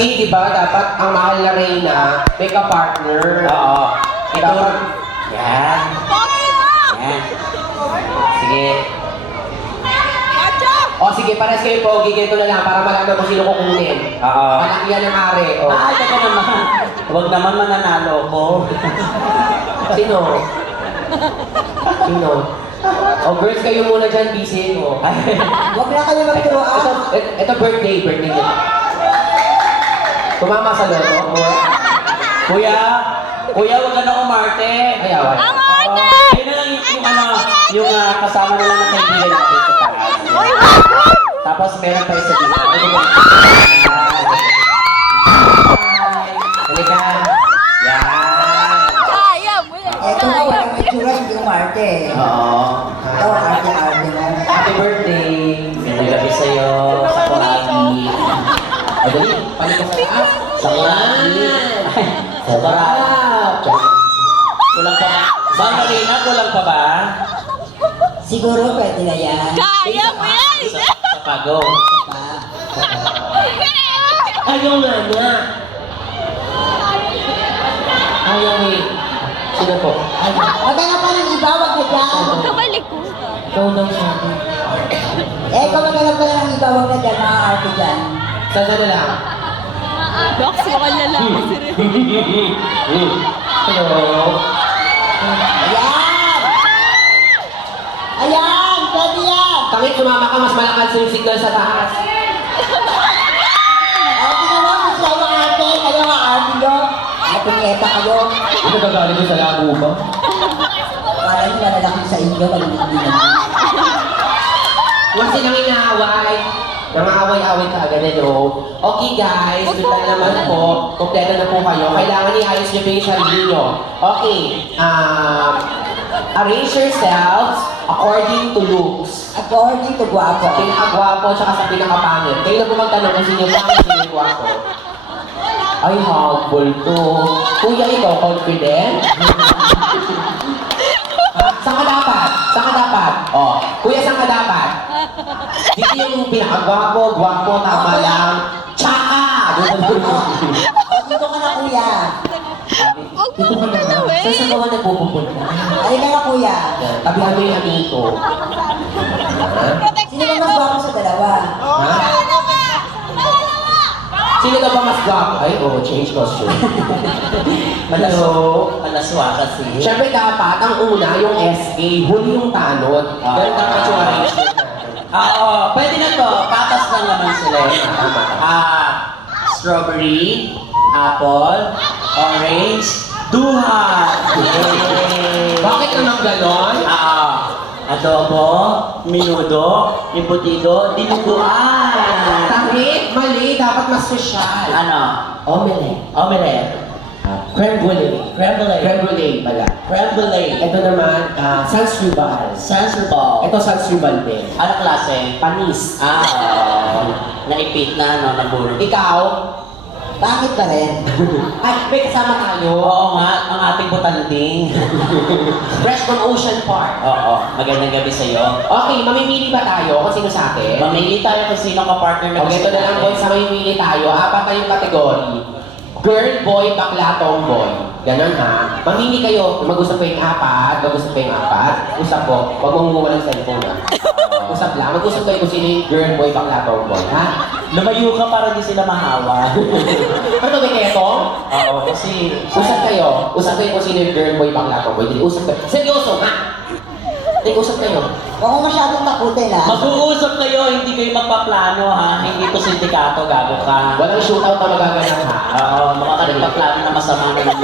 Di ba, dapat ang mahal na Reyna, may ka-partner. Oo. Ito. Dapat, Yan. Yan. Sige. o sige, pares kayo pogi, ganito na lang para malaman kung sino kukunin. Oo. Malaki yan ang ari. O. Ay, teka naman. Huwag naman mananalo ko. Sino? Sino? O girls, kayo muna dyan, busy. O. Huwag na kayo magtuwaan. Ito birthday niya. Tumama sa loto. Kuya, huwag ka na umarte. Ayaw. Ayun na lang yung kasama na lang ng kaibigan natin sa taas. Tapos meron pa isa dito. Halika. Yan. Ito na walang itsura, hindi umarte. Oo. Ito, arte-arte mo. Happy birthday. May gabi sa'yo, sa Kuragi. Madali, palit ka sa taas. Sa Kuragi. Sa Kuragi. Kulang pa ba? Bang Marina, kulang pa ba? Siguro pwede na yan. Kaya mo yan! Sa Pago. Ayaw nga niya. Ayaw eh. Sino po? Maghanap ka ng iba, wag na dyan. Huwag ka balik ko. Ikaw daw sabi. Eh, kung maghanap ka ng iba, wag na dyan, mga arte dyan. Saan na lang? Dox, mukhang lalaki si Ren. Hello? Ayan! Ayan! Pwede yan! Tangit, sumama ka, mas malakas yung signal sa taas. O, tingnan mo, sila yung arte. Kayo nga arte nyo. Napunyeta kayo. Ito gagaling ko sa lago ba? Para yung malalaki sa inyo, maliit din naman. Huwag silang inaaway. Nangaaway-away ka agad, ano? Okay guys, dito na naman po. Kompleto na po kayo. Kailangan i-ayos niyo pa yung sarili niyo. Okay, arrange yourselves according to looks. According to guwapo. Pinakagwapo tsaka sa pinakapangit. Kayo na po magtanong kung sino yung pangit, sino yung gwapo. Ay, humble to. Kuya, ikaw, confident? Saan ka dapat? Saan ka dapat? Oh, kuya, saan ka dapat? Dito yung pinakagwapo, gwapo, tama lang. Tsaka! O, dito ka na, kuya. Huwag mo ako nalawin. Saan ka ba nagpupunta? Halika na, kuya. Tabihan mo yung amito. Sino ba mas guwapo sa dalawa? Ha? Sino ka ba mas gwapo? Ay, change costume. Hello? Malaswa kasi. Siyempre dapat, ang una, yung SK, huli yung tanod. Ganun dapat yung arrangement natin. Oo, pwede na to. Patas lang naman sila. Strawberry, apple, orange, duhat. Yay! Bakit naman ganon? Adobo, minudo, imputido, dinuguan. Takit, mali, dapat mas social. Ano? Omelette. Omelette. Creme brulee. Creme brulee. Creme brulee pala. Creme brulee. Ito naman, sansrubal. Sensible. Ito sansrubal din. Ano klase? Panis. Naipit na, no? Nabulog. Ikaw? Bakit pa rin? Ay, may kasama tayo. Oo nga, ang ating butanding. Fresh from Ocean Park. Oo, magandang gabi sa'yo. Okay, mamimili ba tayo kung sino sa atin? Mamili tayo kung sino ka-partner na Okay, ito na lang boys, sa mamimili tayo. Apat na yung kategory. Girl, boy, bakla, tomboy. Ganon ha. Mamili kayo. Mag-usap po yung apat. Mag-usap po yung apat. Usap po. Huwag mong umuha ng cellphone ha. Usap lang. Mag-usap kayo kung sino yung girl, boy, bakla, tomboy. Ha? Lumayo ka para di sila mahawa. Ano ba kayo to? Oo, kasi... Usap kayo. Usap kayo kung sino yung girl, boy, bakla, tomboy. Dili, usap kayo. Seryoso ha? Usap kayo. Huwag mo masyadong takutin, ha? Mag-uusap kayo, hindi kayo magpaplano ha. Hindi to sindikato, gago ka. Walang shootout na magaganap ha. Oo, makakalipaplano na masama na naman.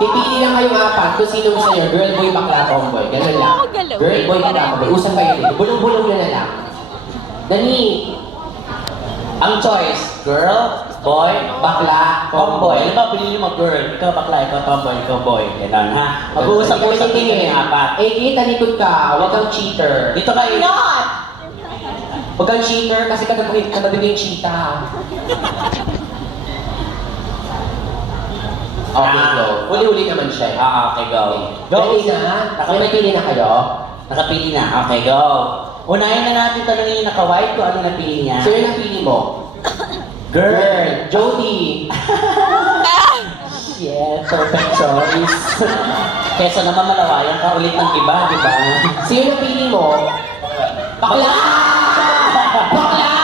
Pipili lang kayong apat kung sino gusto nyo. Girl, boy, bakla, tomboy. Ganun lang. Girl, boy, bakla, tomboy. Usap kayo dito. Bulong-bulong nyo na lang. Dali. Ang choice, girl, boy, bakla, tomboy. Ano ba, pinili mo girl? Ikaw bakla, ikaw tomboy, ikaw boy. Ganun ha. Mag-uusap-usap din kami apat. Eh, kita, likod ka. Huwag kang cheater. Dito kayo. Not! Huwag kang cheater kasi katabi ko yung cheetah. Okay, go. Uli-uli naman siya. Okay, go. Ready na? Nakapili na kayo? Nakapili na. Okay, go. Unahin na natin tanongin yung naka-white kung ano napili niya. Sino napili mo? Girl. Jody. Yeah, perfect choice. Kesa naman malawayan ka ulit ng iba, di ba? Sino napili mo? Bakla! Bakla!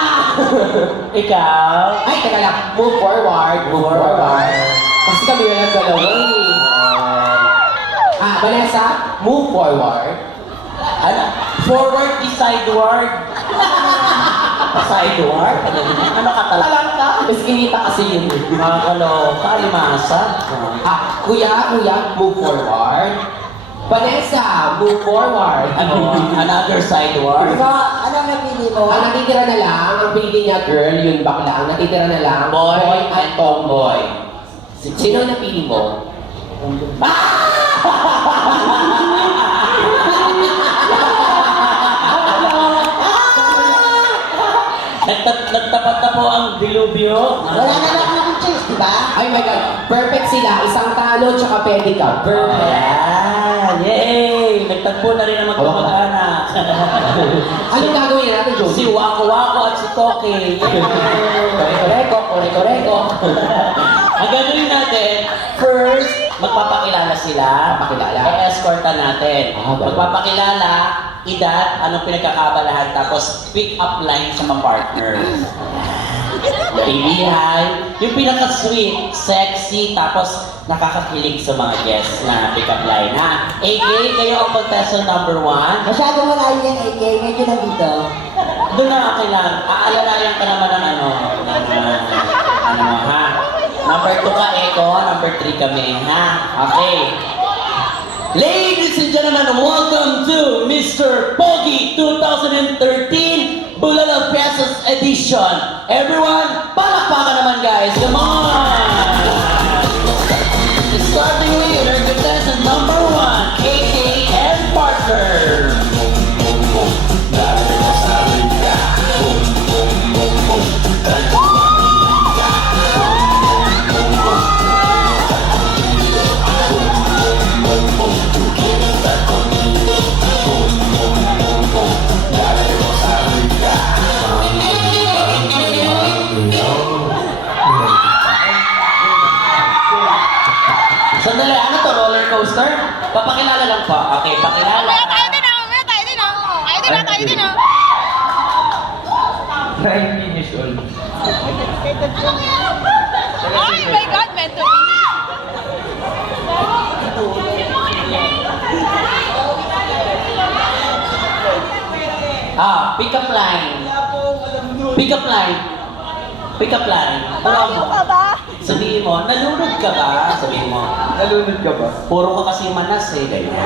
Ikaw? Ay, teka lang. Move forward. Move forward. Kasi kami na lang dalawa eh. Vanessa, move forward. Ano? Forward is sideward. Sideward? Ano ka talaga? Alam ka? Mas kinita kasi yun. Makakaloka, alimasa. Kuya, move forward. Vanessa, move forward. Ano? Another sideward? Diba, anong napili mo? Ang natitira na lang, ang pili niya girl, yun bakla. Ang natitira na lang, Boy at tomboy. Sino ang napili mo? Nagtapat na po ang dilubyo. Wala naman akong choice, diba? Ay my God, perfect sila. Isang talo tsaka pedicab. Perfect. Ayan! Yay! Nagtagpo na rin ang magkamag-anak. Anong gagawin natin, Josie? Si Wako Wako at si Toke. Koreko. Ang gagawin natin, first, magpapakilala sila. Papakilala. I-escortan natin. Ganun. Magpapakilala, edad, anong pinagkakabalahan, tapos pick up line sa mga partner. Pilihan, yung pinaka-sweet, sexy, tapos nakakakilig sa mga guests na pick up line, ha? AK, kayo ang contestant number 1. Masyado malayo yan, AK. Medyo nandito. Doon na kailangan, aalalayan ka naman ng ano mo, ha? Number 2 ka, Eko. Number 3 kami, ha? Okay. Ladies and gentlemen, welcome to Mr. Pogi 2013 Bulalo Pesos Edition. Everyone, palakpakan naman guys. Come on! Starting with our contestant number 1, AK and partner. Sandali, ano to? Roller coaster? Papakilala lang po. Okay, pakilala. Mamaya tayo din ah. Mamaya tayo din ah. Tayo din ah. 19 years old. Ay, my God, mental. Pick up line. Pick up line. Pick up line. Tayo ka ba? Sabihin mo, nalunod ka ba? Sabihin mo, Nalunod ka ba? puro ka kasi manas eh. Ganyan.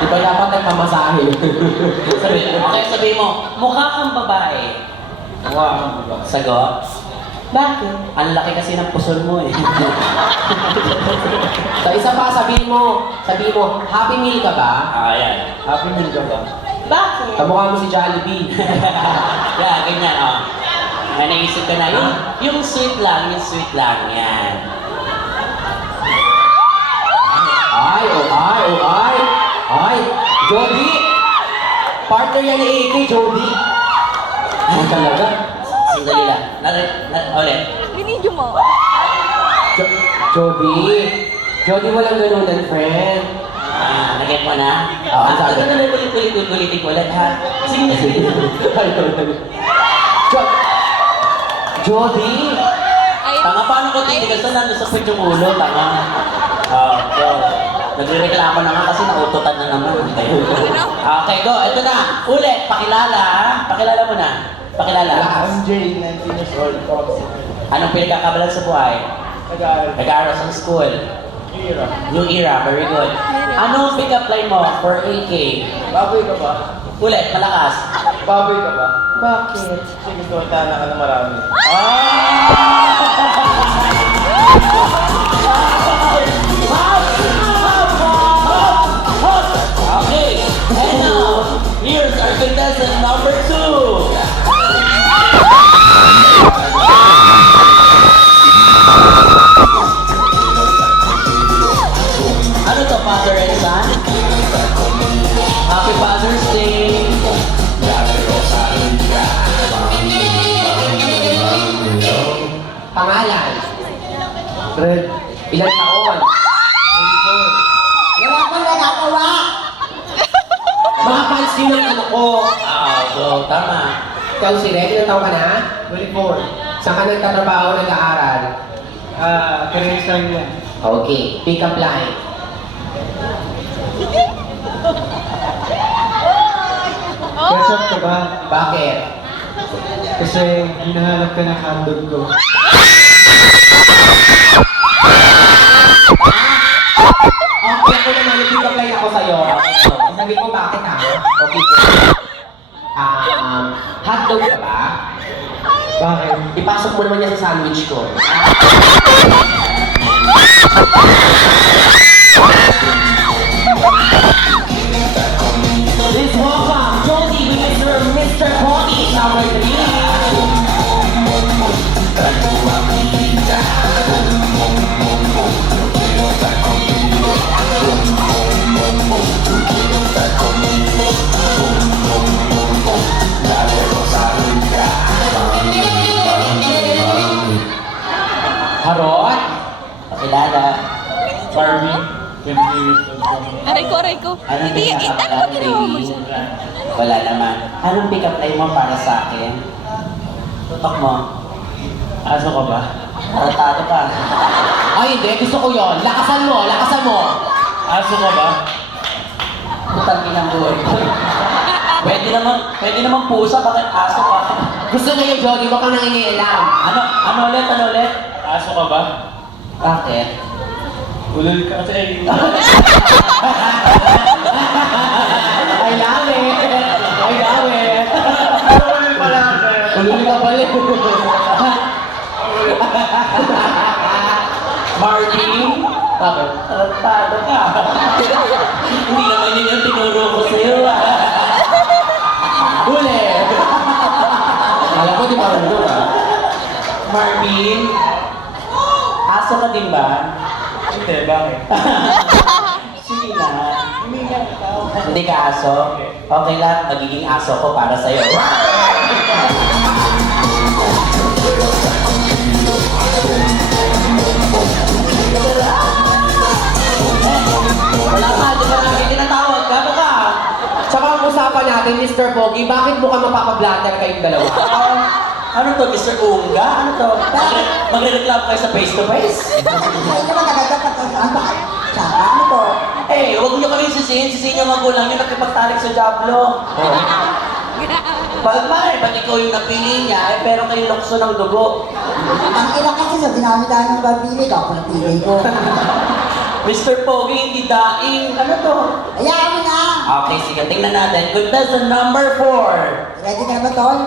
Di ba dapat nagmamasahe? Sabihin mo, mukha kang babae. Wow. Sagot? Bakit? Ang laki kasi ng puson mo eh. So isa pa, sabihin mo, Happy Meal ka ba? Ayan. Happy meal ka ba? Bakit? Kamukha mo si Jollibee. Yeah, ganyan oh. May naisip ka na, yung sweet lang, yan. Ay, Jody! Partner yan ni AK, Jody. Ay, talaga. Sandali lang. Ulit. Binidyo mo. Jody, walang ganunan, friend. Nag-get mo na? Oo, ang sabi. Ulitin ko ulit ha. Sige na, sige na. Jody! Tanga, paano ko titigasan? Nandun sa pwede yung ulo, tanga. Nagre-reklamo na nga kasi naututan na naman. Okay, go. Ito na. Ulit. Pakilala ha. Pakilala mo na. Pakilala. I'm Jay, 19 years old. Fox. Anong pinagkakabalan sa buhay? Nag-aaral. Nag-aaral sa school. Hira. New era. Very good. Anong pick-up line mo for AK? Baboy ka ba? Ulit. Malakas. Baboy ka ba? Bakit? Kasi gusto ko tana ka na marami. Okay, and now, here's our contestant number 2. Ano to, father and son? Happy Father's Day! Red. Ilang taon? Wala kang nagagawa. Mga fans din ng ano ko. So, tama. Ikaw si Red, ilang taon ka na? 24. Saan ka nagtatrabaho, nag-aaral? Career style yan. Okay, pick up line. Catch up ka ba? Bakit? Kasi hinahanap ka ng handog ko. Okay, ako naman, nag-pick up line ako sa'yo. Sabi ko, bakit ha? Okay po. Hotdog ka ba? Bakit? Ipasok mo naman yan sa sandwich ko. Please welcome Josie with Mr. Bobby, number 3. Harot? Pakilala. Barbie. 20 years old. Aray ko. Anong Hindi, ano ba ginawa mo baby? dyan? Wala naman. Anong pick-up line mo para sa akin? Tutok mo. Aso ka ba? Taratado ka. Ay, hindi. Gusto ko yon. Lakasan mo, lakasan mo. Aso ka ba? Putang inang buhay ko. Pwede naman pusa, bakit aso ka? Gusto niya yung jogging, baka nangingialam. Ano ulit? Aso ka ba? Bakit? Ulol ka kasi. I love it. I love it. Ulol pala kasi. Ululi ka pala. Martin? Bakit? Taratado ka. Hindi naman yun yung tinuro ko sa'yo. Huli. Alam ko, di marunong ka. Marvin? Aso ka din ba? Hindi, bakit? Sige na. Hindi ka ikaw. Hindi ka aso? Okay lang, magiging aso ko para sa'yo. Wala ka, di ba namin tinatawag? Gago ka? Tsaka ang usapan natin, Mr. Pogi, bakit mukhang mapapablatter kayong dalawa? Ano to, Mr. Unga? Ano to? Magre-reclam kayo sa face-to-face? Ay, naman nagagapat ang bakit? Tsaka ano to? Eh, huwag niyo kami sisihin yung magulang niyo nakipagtalik sa Diablo. Ba't ikaw yung napili niya, pero kayo lukso ng dugo. Ang ina kasi sa dinami-dami ng babili, ako napili ko. Mr. Pogi, hindi daing. Ano to? Hayaan mo na! Okay, sige, tingnan natin. Contestant number 4. Ready ka na ba, Tol?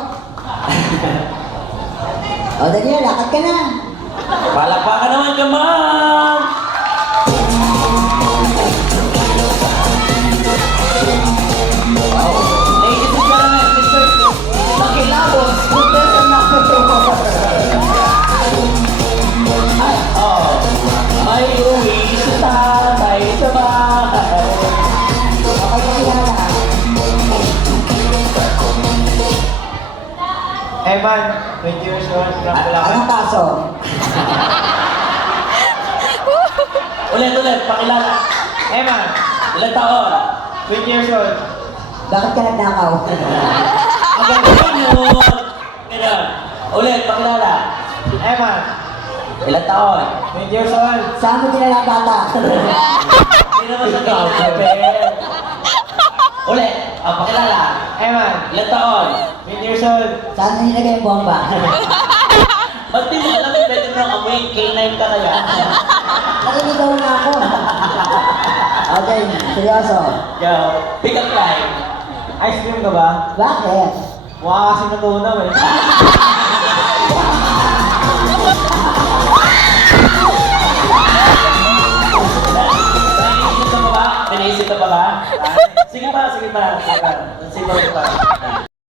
O, Daniel, lakad ka na. Palakpakan naman, come on! Ladies and gentlemen, Mr. Nakilabos, contestant number 4. Ay, may uwi si tatay sa bahay. Okay, pakilala. Evan, 20 years old. Anong kaso? Ulit, pakilala. Evan, Ilan taon? 20 years old. Bakit ka nagnakaw? Ang ganda yun! Ganun. Ulit, pakilala. Evan, Ilan taon? 20 years old. Saan mo dinala ang bata? Hindi naman sa kidnapper. Ulit, pakilala. Evan, Ilan taon? 20 years old. Saan mo nilagay ang bomba? Ba't di mo alam yung pwede mo nang amoy? K9 ka kaya? Nakiligaw na ako. Okay, seryoso. Yo, pick up line. Ice cream ka ba? Bakit? Mukha kasi natunaw eh. Naisip ka pa ba? Sige pa. Sige pa.